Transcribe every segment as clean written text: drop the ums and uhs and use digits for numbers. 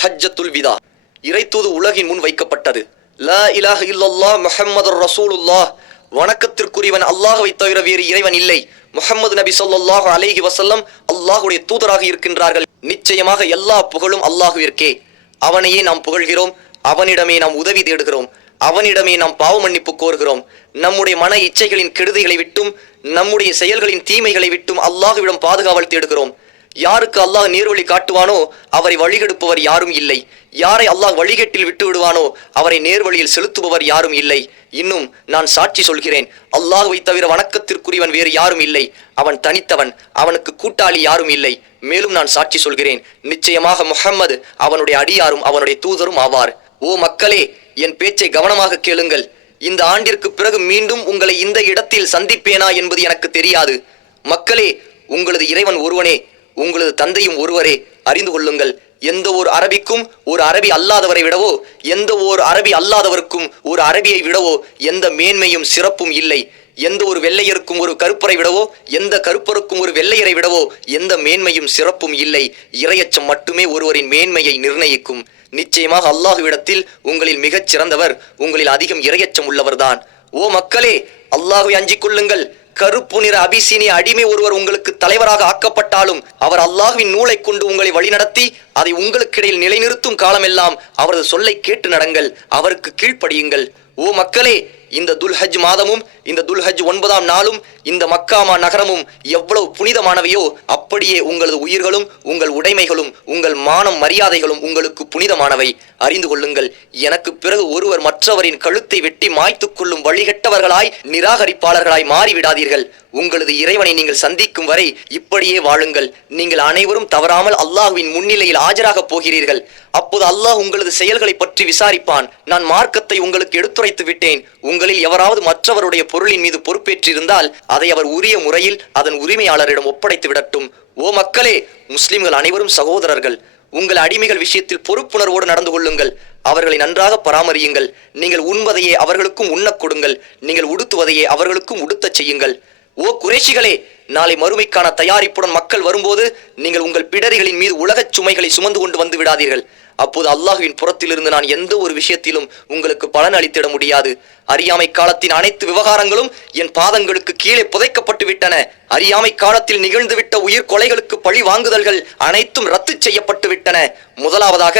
ஹஜ்ஜத்துல் விதா. இறைத்தூது உலகின் முன் வைக்கப்பட்டது. லா இலாஹ இல்லல்லாஹ் முஹம்மதுர் ரசூலுல்லாஹ், வணக்கத்திற்குரியவன் அல்லாஹ்வை தவிர வேறு இறைவன் இல்லை, முஹம்மது நபி ஸல்லல்லாஹு அலைஹி வஸல்லம் அல்லாஹ்வுடைய தூதராக இருக்கின்றார்கள். நிச்சயமாக எல்லா புகழும் அல்லாஹ்விற்கே. அவனையே நாம் புகழ்கிறோம், அவனிடமே நாம் உதவி தேடுகிறோம், அவனிடமே நாம் பாவ மன்னிப்பு கோருகிறோம். நம்முடைய மன இச்சைகளின் கெடுதிகளை விட்டும் நம்முடைய செயல்களின் தீமைகளை விட்டும் அல்லாஹ்விடம் பாதுகாவல் தேடுகிறோம். யாருக்கு அல்லாஹ் நேர்வழி காட்டுவானோ அவரை வழிகெடுப்பவர் யாரும் இல்லை. யாரை அல்லாஹ் வழிகேட்டில் விட்டு விடுவானோ அவரை நேர்வழியில் செலுத்துபவர் யாரும் இல்லை. இன்னும் நான் சாட்சி சொல்கிறேன், அல்லாஹ்வை தவிர வணக்கத்திற்குரியவன் வேறு யாரும் இல்லை. அவன் தனித்தவன், அவனுக்கு கூட்டாளி யாரும் இல்லை. மேலும் நான் சாட்சி சொல்கிறேன், நிச்சயமாக முஹம்மது அவனுடைய அடியாரும் அவனுடைய தூதரும் ஆவார். ஓ மக்களே, என் பேச்சை கவனமாக கேளுங்கள். இந்த ஆண்டிற்கு பிறகு மீண்டும் உங்களை இந்த இடத்தில் சந்திப்பேனா என்பது எனக்கு தெரியாது. மக்களே, உங்களது இறைவன் ஒருவனே, உங்களது தந்தையும் ஒருவரே. அறிந்து கொள்ளுங்கள், எந்த ஒரு அரபிக்கும் ஒரு அரபி அல்லாதவரை விடவோ, எந்த ஒரு அரபி அல்லாதவருக்கும் ஒரு அரபியை விடவோ எந்த மேன்மையும் சிறப்பும் இல்லை. எந்த ஒரு வெள்ளையருக்கும் ஒரு கருப்பரை விடவோ, எந்த கருப்பருக்கும் ஒரு வெள்ளையரை விடவோ எந்த மேன்மையும் சிறப்பும் இல்லை. இறையச்சம் மட்டுமே ஒருவரின் மேன்மையை நிர்ணயிக்கும். நிச்சயமாக அல்லாஹ்விடத்தில் உங்களில் மிகச் சிறந்தவர் உங்களில் அதிகம் இறையச்சம் உள்ளவர்தான். ஓ மக்களே, அல்லாஹ்வை அஞ்சிக் கொள்ளுங்கள். கருப்பு நிற அபிசீனிய அடிமை ஒருவர் உங்களுக்கு தலைவராக ஆக்கப்பட்டாலும் அவர் அல்லாஹ்வின் நூலை கொண்டு உங்களை வழிநடத்தி அதை உங்களுக்கிடையில் நிலைநிறுத்தும் காலமெல்லாம் அவரது சொல்லை கேட்டு நடங்கள், அவருக்கு கீழ்ப்படியுங்கள். ஓ மக்களே, இந்த துல்ஹஜ் மாதமும் இந்த துல்ஹஜ் 9ஆம் நாளும் இந்த மக்காமா நகரமும் எவ்வளவு புனிதமானவையோ அப்படியே உங்களது உயிர்களும் உங்கள் உடைமைகளும் உங்கள் மானம் மரியாதைகளும் உங்களுக்கு புனிதமானவை. அறிந்து கொள்ளுங்கள், எனக்கு பிறகு ஒருவர் மற்றவரின் கழுத்தை வெட்டி மாய்த்து கொள்ளும் வழிகட்டவர்களாய் நிராகரிப்பாளர்களாய் மாறிவிடாதீர்கள். உங்களது இறைவனை நீங்கள் சந்திக்கும் வரை இப்படியே வாழுங்கள். நீங்கள் அனைவரும் தவறாமல் அல்லாஹ்வின் முன்னிலையில் ஆஜராக போகிறீர்கள். அப்போது அல்லாஹ் உங்களது செயல்களை பற்றி விசாரிப்பான். நான் மார்க்கத்தை உங்களுக்கு எடுத்துரைத்து விட்டேன். உங்களில் எவராவது மற்றவருடைய பொருளின் மீது பொறுப்பேற்றிருந்தால் அதை அவர் உரிய முறையில் அதன் உரிமையாளரிடம் ஒப்படைத்து விடட்டும். ஓ மக்களே, முஸ்லிம்கள் அனைவரும் சகோதரர்கள். உங்கள் அடிமைகள் விஷயத்தில் பொறுப்புணர்வோடு நடந்து கொள்ளுங்கள். அவர்களை நன்றாக பராமரியுங்கள். நீங்கள் உண்பதையே அவர்களுக்கும் உண்ணக் கொடுங்கள். நீங்கள் உடுத்துவதையே அவர்களுக்கும் உடுத்தச் செய்யுங்கள். ஓ குறைஷிகளே, நாளை மறுமைக்கான தயாரிப்புடன் மக்கள் வரும்போது நீங்கள் உங்கள் பிடரிகளின் மீது உலகச் சுமைகளை சுமந்து கொண்டு வந்து விடாதீர்கள். அப்போது அல்லாஹ்வின் புறத்திலிருந்து நான் எந்த ஒரு விஷயத்திலும் உங்களுக்கு பலன் அளித்திட முடியாது. அறியாமை காலத்தின் அனைத்து விவகாரங்களும் என் பாதங்களுக்கு கீழே புதைக்கப்பட்டு விட்டன. அறியாமை காலத்தில் நிகழ்ந்துவிட்ட உயிர் கொலைகளுக்கு பழி வாங்குதல்கள் அனைத்தும் ரத்து செய்யப்பட்டு விட்டன. முதலாவதாக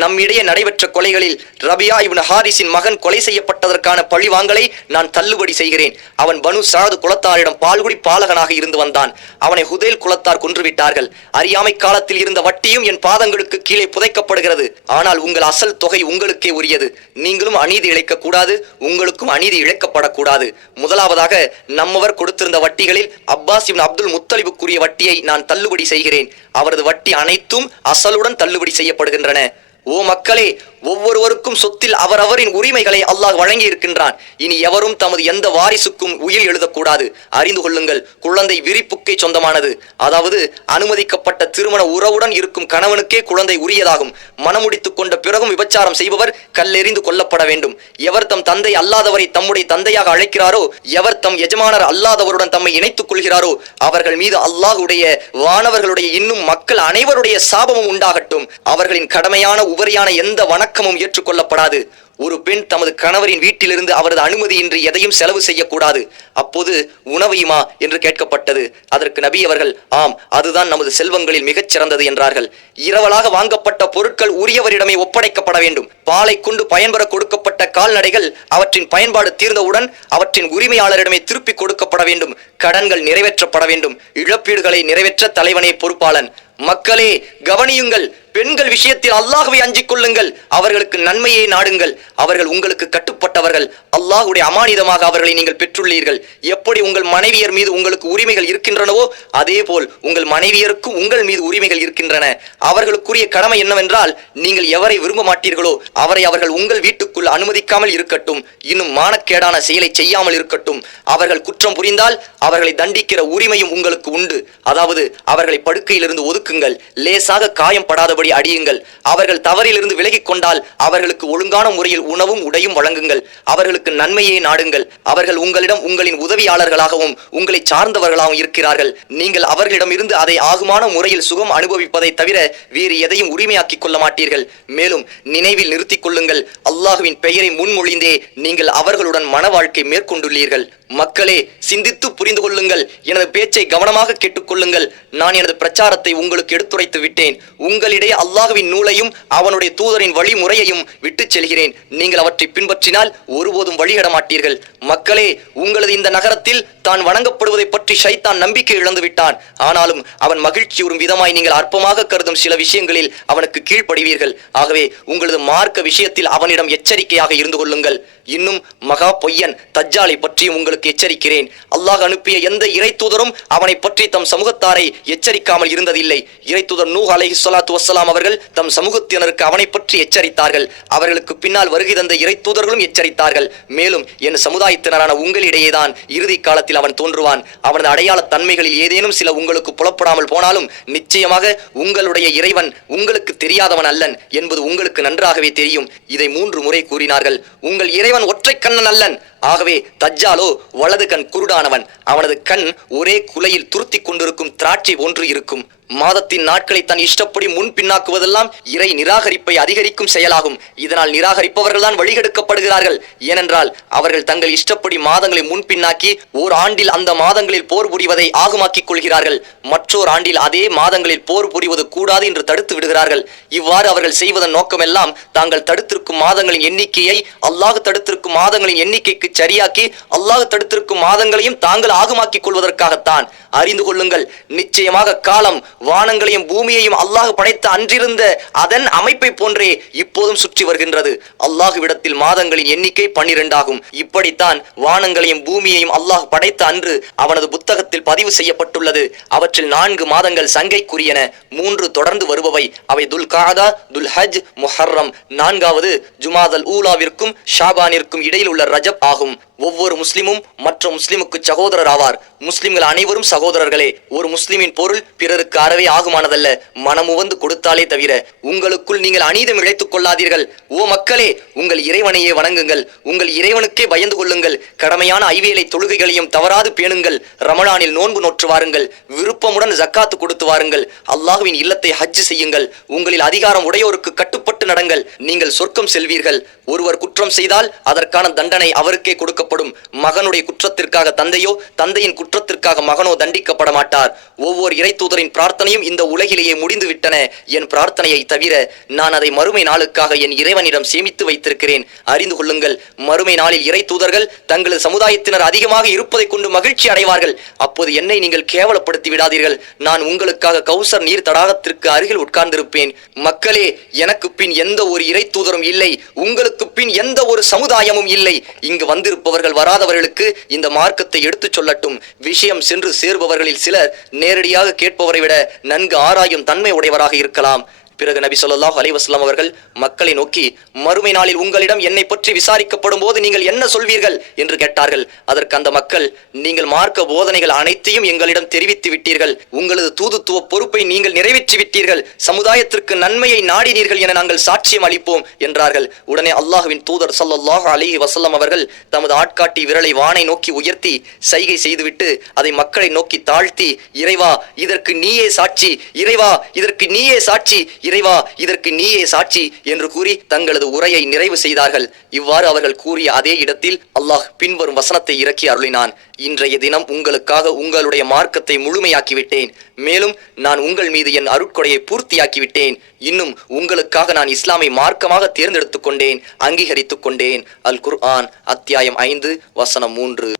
நம்மிடையே நடைபெற்ற கொலைகளில் ரபியா இப்னு ஹாரிஸின் மகன் கொலை செய்யப்பட்டதற்கான பழி வாங்கலை நான் தள்ளுபடி செய்கிறேன். அவன் பனு சாது குலத்தாரிடம் பால்குடி பாலகனாக இருந்து வந்தான். அவனை ஹுதைல் குலத்தார் கொன்றுவிட்டார்கள். அறியாமை காலத்தில் இருந்த வட்டியும் என் பாதங்களுக்கு கீழே புதைக்கப்படுகிறது. ஆனால் உங்கள் அசல் தொகை உங்களுக்கே உரியது. நீங்களும் அநீதி இழைக்க கூடாது, உங்களுக்கும் அநீதி இழைக்கப்படக்கூடாது. முதலாவதாக நம்மவர் கொடுத்திருந்த வட்டிகளில் அப்பாஸ் இப்னு அப்துல் முத்தலிபுக்குரிய வட்டியை நான் தள்ளுபடி செய்கிறேன். அவரது வட்டி அனைத்தும் அசலுடன் தள்ளுபடி செய்யப்படுகின்றன. ஓ மக்களே, ஒவ்வொருவருக்கும் சொத்தில் அவரவரின் உரிமைகளை அல்லாஹ் வழங்கி இருக்கின்றான். இனி எவரும் தமது எந்த வாரிசுக்கும் உயில் எழுதக்கூடாது. அறிந்து கொள்ளுங்கள், குழந்தை விரிப்புக்கே சொந்தமானது. அதாவது அனுமதிக்கப்பட்ட திருமண உறவுடன் இருக்கும் கணவனுக்கே குழந்தை உரியதாகும். மனமுடித்துக் கொண்ட பிறகும் விபச்சாரம் செய்பவர் கல்லெறிந்து கொல்லப்பட வேண்டும். எவர் தம் தந்தை அல்லாதவரை தம்முடைய தந்தையாக அழைக்கிறாரோ, எவர் தம் எஜமானர் அல்லாதவருடன் தம்மை இணைத்துக் கொள்கிறாரோ அவர்கள் மீது அல்லாஹ்வுடைய வானவர்களுடைய இன்னும் மக்கள் அனைவருடைய சாபமும் உண்டாகட்டும். அவர்களின் கடமையான உபரியான எந்த வணக்கமும் ஏற்றுக்கொள்ளப்படாது. ஒரு பெண் தமது கணவரின் வீட்டிலிருந்து அவரது அனுமதியின்றி எதையும் செலவு செய்யக்கூடாது. அப்போது உணவையுமா என்று கேட்கப்பட்டது. அதற்கு நபி அவர்கள், ஆம், அதுதான் நமது செல்வங்களில் மிகச் சிறந்தது என்றார்கள். இரவலாக வாங்கப்பட்ட பொருட்கள் உரியவரிடமே ஒப்படைக்கப்பட வேண்டும். பாலை கொண்டு பயன்பெற கொடுக்கப்பட்ட கால்நடைகள் அவற்றின் பயன்பாடு தீர்ந்தவுடன் அவற்றின் உரிமையாளரிடமே திருப்பி கொடுக்கப்பட வேண்டும். கடன்கள் நிறைவேற்றப்பட வேண்டும். இழப்பீடுகளை நிறைவேற்ற தலைவனே பொறுப்பாளன். மக்களே கவனியுங்கள், பெண்கள் விஷயத்தில் அல்லாஹ்வை அஞ்சிக் கொள்ளுங்கள். அவர்களுக்கு நன்மையை நாடுங்கள். அவர்கள் உங்களுக்கு கட்டுப்பட்டவர்கள். அல்லாஹ்வுடைய அமானிதமாக அவர்களை நீங்கள் பெற்றுள்ளீர்கள். எப்படி உங்கள் மனைவியர் மீது உங்களுக்கு உரிமைகள் இருக்கின்றனவோ அதே போல் உங்கள் மனைவியருக்கும் உங்கள் மீது உரிமைகள் இருக்கின்றன. அவர்களுக்குரிய கடமை என்னவென்றால், நீங்கள் எவரை விரும்ப மாட்டீர்களோ அவரை அவர்கள் உங்கள் வீட்டுக்குள் அனுமதிக்காமல் இருக்கட்டும். இன்னும் மானக்கேடான செயலை செய்யாமல் இருக்கட்டும். அவர்கள் குற்றம் புரிந்தால் அவர்களை தண்டிக்கிற உரிமையும் உங்களுக்கு உண்டு. அதாவது அவர்களை படுக்கையிலிருந்து ஒதுக்குங்கள். லேசாக காயம் படாதபடி விடாதபடி அடியுங்கள். அவர்கள் தவறிலிருந்து விலகிக் கொண்டால் அவர்களுக்கு ஒழுங்கான முறையில் உணவும் உடையும் வழங்குங்கள். அவர்களுக்கு நன்மையே நாடுங்கள். அவர்கள் உங்களிடம் உங்களின் உதவியாளர்களாகவும் உங்களை சார்ந்தவர்களாகவும் இருக்கிறார்கள். நீங்கள் அவர்களிடமிருந்து அதை ஆகுமான முறையில் சுகம் அனுபவிப்பதை தவிர வேறு எதையும் உரிமையாக்கிக் கொள்ள மாட்டீர்கள். மேலும் நினைவில் நிறுத்திக் கொள்ளுங்கள், அல்லாஹுவின் பெயரை முன்மொழிந்தே நீங்கள் அவர்களுடன் மன வாழ்க்கை மேற்கொண்டுள்ளீர்கள். மக்களே, சிந்தித்து புரிந்து கொள்ளுங்கள். எனது பேச்சை கவனமாக கேட்டுக்கொள்ளுங்கள். நான் எனது பிரச்சாரத்தை உங்களுக்கு எடுத்துரைத்து விட்டேன். உங்களிடையே அல்லாஹுவின் நூலையும் அவனுடைய தூதரின் வழிமுறையையும் விட்டுச் செல்கிறேன். நீங்கள் அவற்றை பின்பற்றினால் ஒருபோதும் வழிகட மாட்டீர்கள். மக்களே, உங்களது இந்த நகரத்தில் தான் வணங்கப்படுவதை பற்றி ஷைத்தான் நம்பிக்கை இழந்து விட்டான். ஆனாலும் அவன் மகிழ்ச்சியுறும் விதமாய் நீங்கள் அற்பமாக கருதும் சில விஷயங்களில் அவனுக்கு கீழ்ப்படிவீர்கள். ஆகவே உங்களது மார்க்க விஷயத்தில் அவனிடம் எச்சரிக்கையாக இருந்து கொள்ளுங்கள். இன்னும் மகா பொய்யன் தஜ்ஜாலை பற்றியும் உங்களுக்கு எச்சரிக்கிறேன். அல்லாஹ் அனுப்பிய எந்த இறை தூதரும் அவனை பற்றி தம் சமூகத்தாரை எச்சரிக்காமல் இருந்ததில்லை. இறை தூதர் நூஹ் அலைஹிஸ்ஸலாத்து வஸ்ஸலாம் அவர்கள் தம் சமூகத்தினருக்கு அவனை பற்றி எச்சரித்தார்கள். அவர்களுக்கு பின்னால் வருகை தந்த இறை தூதர்களும் எச்சரித்தார்கள். மேலும் என் சமுதாயத்தினரான உங்களிடையேதான் இறுதி காலத்தில் அவன் தோன்றுவான். அவனது அடையாள தன்மைகளில் ஏதேனும் சில உங்களுக்கு புலப்படாமல் போனாலும் நிச்சயமாக உங்களுடைய இறைவன் உங்களுக்கு தெரியாதவன் அல்லன் என்பது உங்களுக்கு நன்றாகவே தெரியும். இதை 3 முறை கூறினார்கள். உங்கள் இறைவன் ஒற்றை கண்ணன் அல்லன். ஆகவே தஜ்ஜாலோ வலது கண் குருடானவன். அவனது கண் ஒரே குலையில் துருத்தி கொண்டிருக்கும் திராட்சை ஒன்று இருக்கும். மாதத்தின் நாட்களை தன் இஷ்டப்படி முன் பின்னாக்குவதெல்லாம் இறை நிராகரிப்பை அதிகரிக்கும் செயலாகும். இதனால் நிராகரிப்பவர்கள் தான் வழிகெடுக்கப்படுகிறார்கள். ஏனென்றால் அவர்கள் தங்கள் இஷ்டப்படி மாதங்களை முன் பின்னாக்கி ஓர் ஆண்டில் அந்த மாதங்களில் போர் புரிவதை ஆகுமாக்கிக் கொள்கிறார்கள். மற்றோர் ஆண்டில் அதே மாதங்களில் போர் புரிவது கூடாது என்று தடுத்து விடுகிறார்கள். இவ்வாறு அவர்கள் செய்வதன் நோக்கமெல்லாம் தாங்கள் தடுத்திருக்கும் மாதங்களின் எண்ணிக்கையை அல்லாஹ் தடுத்திருக்கும் மாதங்களின் எண்ணிக்கைக்கு சரியாக்கி அல்லாஹ் தடுத்திருக்கும் மாதங்களையும் தாங்கள் ஆகுமாக்கிக் கொள்வதற்காகத்தான். அறிந்து கொள்ளுங்கள், நிச்சயமாக காலம் வானங்களையும் பூமியையும் அல்லாஹ் படைத்த அன்றிருந்த அதன் அமைப்பை போன்றே இப்போதும் சுற்றி வருகின்றது. அல்லாஹுவிடத்தில் மாதங்களின் எண்ணிக்கை 12 ஆகும். இப்படித்தான் வானங்களையும் பூமியையும் அல்லாஹ் படைத்த அன்று அவனது புத்தகத்தில் பதிவு செய்யப்பட்டுள்ளது. அவற்றில் 4 மாதங்கள் சங்கைக்குரியன, 3 தொடர்ந்து வருபவை. அவை துல் காதா, துல் ஹஜ், முஹர்ரம். 4வது ஜுமாதல் ஊலாவிற்கும் ஷாபானிற்கும் இடையில் உள்ள ரஜப் ஆகும். ஒவ்வொரு முஸ்லிமும் மற்ற முஸ்லிமுக்கு சகோதரர் ஆவார். முஸ்லிம்கள் அனைவரும் சகோதரர்களே. ஒரு முஸ்லிமின் பொருள் பிறருக்கு அறவே ஆகுமானதல்ல, மனமுவந்து கொடுத்தாலே தவிர. உங்களுக்குள் நீங்கள் அநீதம் இழைத்துக் கொள்ளாதீர்கள். ஓ மக்களே, உங்கள் இறைவனையே வணங்குங்கள். உங்கள் இறைவனுக்கே பயந்து கொள்ளுங்கள். கடமையான ஐவேளை தொழுகைகளையும் தவறாது பேணுங்கள். ரமலானில் நோன்பு நோற்று வாருங்கள். விருப்பமுடன் ஜக்காத்து கொடுத்து வாருங்கள். அல்லாஹுவின் இல்லத்தை ஹஜ் செய்யுங்கள். உங்களில் அதிகாரம் உடையோருக்கு கட்டுப்பட்டு நடங்கள். நீங்கள் சொர்க்கம் செல்வீர்கள். ஒருவர் குற்றம் செய்தால் அதற்கான தண்டனை அவருக்கே கொடுக்கப்படும். மகனுடைய குற்றத்திற்காக தந்தையோ, தந்தையின் குற்றத்திற்காக மகனோ தண்டிக்கப்பட மாட்டார். ஒவ்வொரு இறை தூதரின் பிரார்த்தனையும் இந்த உலகிலேயே முடிந்து விட்டன. என் பிரார்த்தனையை தவிர நான் அதை மறுமை நாளுக்காக என் இறைவனிடம் சேமித்து வைத்திருக்கிறேன். அறிந்து கொள்ளுங்கள், மறுமை நாளில் இறை தூதர்கள் தங்களது சமுதாயத்தினர் அதிகமாக இருப்பதை கொண்டு மகிழ்ச்சி அடைவார்கள். அப்போது என்னை நீங்கள் கேவலப்படுத்தி விடாதீர்கள். நான் உங்களுக்காக கௌசர் நீர் தடாகத்திற்கு அருகில் உட்கார்ந்திருப்பேன். மக்களே, எனக்கு பின் எந்த ஒரு இறை தூதரும் இல்லை. உங்களுக்கு பின் எந்த ஒரு சமுதாயமும் இல்லை. இங்கு வந்திருப்பவர்கள் வராதவர்களுக்கு இந்த மார்க்கத்தை எடுத்துச் சொல்லட்டும். விஷயம் சென்று சேர்பவர்களில் சிலர் நேரடியாக கேட்பவரை விட நன்கு ஆராயும் தன்மை உடையவராக இருக்கலாம். பிறகு நபி ஸல்லல்லாஹு அலைஹி வஸல்லம் அவர்கள் மக்களை நோக்கி, மறுமை நாளில் உங்களிடம் என்னை பற்றி விசாரிக்கப்படும் போது நீங்கள் என்ன சொல்வீர்கள் என்று கேட்டார்கள். அதற்கு அந்த மக்கள், நீங்கள் மார்க்க போதனைகள் அனைத்தையும் எங்களிடம் தெரிவித்து விட்டீர்கள். உங்களது தூதுத்துவ பொறுப்பை நீங்கள் நிறைவேற்றி விட்டீர்கள். சமுதாயத்திற்கு நன்மையை நாடினீர்கள் என நாங்கள் சாட்சியம் அளிப்போம் என்றார்கள். உடனே அல்லாஹ்வின் தூதர் ஸல்லல்லாஹு அலைஹி வஸல்லம் அவர்கள் தமது ஆட்காட்டி விரலை வானை நோக்கி உயர்த்தி சைகை செய்துவிட்டு அதை மக்களை நோக்கி தாழ்த்தி, இறைவா இதற்கு நீயே சாட்சி, இறைவா இதற்கு நீயே சாட்சி, இறைவா இதற்கு நீயே சாட்சி என்று கூறி தங்களது உரையை நிறைவு செய்தார்கள். இவ்வாறு அவர்கள் கூறிய அதே இடத்தில் அல்லாஹ் பின்வரும் வசனத்தை இறக்கி அருளினான். இன்றைய தினம் உங்களுக்காக உங்களுடைய மார்க்கத்தை முழுமையாக்கிவிட்டேன். மேலும் நான் உங்கள் மீது என் அருட்கொடையை பூர்த்தியாக்கிவிட்டேன். இன்னும் உங்களுக்காக நான் இஸ்லாமை மார்க்கமாக தேர்ந்தெடுத்துக் கொண்டேன், அங்கீகரித்துக் கொண்டேன். அல் குர்ஆன் அத்தியாயம் 5 வசனம் 3.